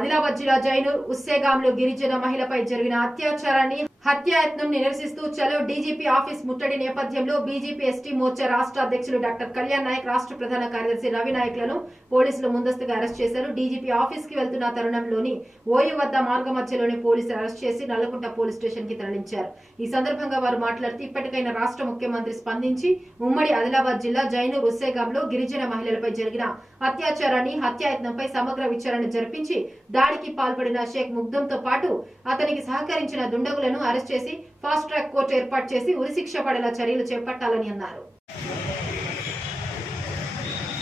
ఆదిలాబాద్ జిల్లా జైనూర్ ఉస్సేగాంలో గిరిజన మహిళపై జరిగిన అత్యాచారాన్ని హత్యాయత్నం నిరసిస్తూ చలో డీజీపీ ఆఫీస్ ముట్టడి నేపథ్యంలో బీజేపీ ఎస్టీ మోర్చా రాష్ట్ర అధ్యక్షులు డాక్టర్ కళ్యాణ్ నాయక్, రాష్ట్ర ప్రధాన కార్యదర్శి రవి నాయక్లను పోలీసులు ముందస్తుగా అరెస్ట్ చేశారు. డీజీపీ ఆఫీస్ కి వెళ్తున్న తరుణంలోని ఓయూ వద్ద మార్గ మధ్యలోని పోలీసులు అరెస్ట్ చేసి నల్లకుంట పోలీస్ స్టేషన్ కి తరలించారు. ఈ సందర్భంగా వారు మాట్లాడుతూ ఇప్పటికైనా రాష్ట్ర ముఖ్యమంత్రి స్పందించి ఉమ్మడి ఆదిలాబాద్ జిల్లా జైనూర్ ఉస్సేగాంలో గిరిజన మహిళలపై జరిగిన అత్యాచారాన్ని హత్యాయత్నంపై సమగ్ర విచారణ జరిపించి దాడికి పాల్పడిన షేక్ ముగ్ధంతో పాటు అతనికి సహకరించిన దుండగులను అరెస్ట్ చేసి ఫాస్ట్ ట్రాక్ కోర్టు ఏర్పాటు చేసి ఉరిశిక్ష పడేలా చర్యలు చేపట్టాలని అన్నారు.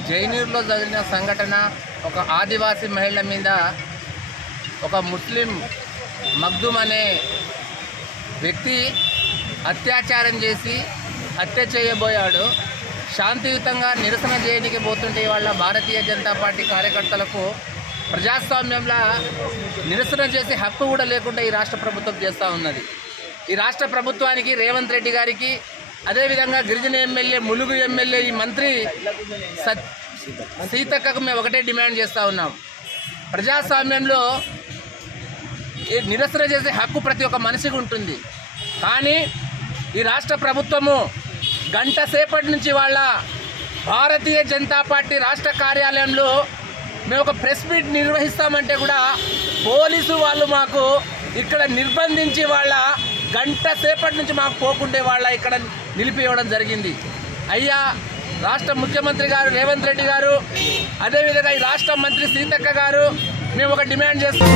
జైనూర్లో జరిగిన సంఘటన ఒక ఆదివాసీ మహిళ మీద ఒక ముస్లిం మగ్దుమ్ అనే వ్యక్తి అత్యాచారం చేసి హత్య చేయబోయాడు. శాంతియుతంగా నిరసన చేయడానికి పోతుంటే వాళ్ళ భారతీయ జనతా పార్టీ కార్యకర్తలకు ప్రజాస్వామ్యంలో నిరసన చేసే హక్కు కూడా లేకుండా ఈ రాష్ట్ర ప్రభుత్వం చేస్తూ ఉన్నది. ఈ రాష్ట్ర ప్రభుత్వానికి రేవంత్ రెడ్డి గారికి, అదేవిధంగా గిరిజన ఎమ్మెల్యే, ములుగు ఎమ్మెల్యే, ఈ మంత్రి సీతక్కకు మేము ఒకటే డిమాండ్ చేస్తూ ఉన్నాం. ప్రజాస్వామ్యంలో నిరసన చేసే హక్కు ప్రతి ఒక్క మనిషికి ఉంటుంది. కానీ ఈ రాష్ట్ర ప్రభుత్వము గంట సేపటి నుంచి వాళ్ళ భారతీయ జనతా పార్టీ రాష్ట్ర కార్యాలయంలో మేము ఒక ప్రెస్ మీట్ నిర్వహిస్తామంటే కూడా పోలీసు వాళ్ళు మాకు ఇక్కడ నిర్బంధించి వాళ్ళ గంట సేపటి నుంచి మాకు పోకుండే వాళ్ళ ఇక్కడ నిలిపివ్వడం జరిగింది. అయ్యా రాష్ట్ర ముఖ్యమంత్రి గారు రేవంత్ రెడ్డి గారు, అదేవిధంగా ఈ రాష్ట్ర మంత్రి సీతక్క గారు, మేము ఒక డిమాండ్ చేస్తాం.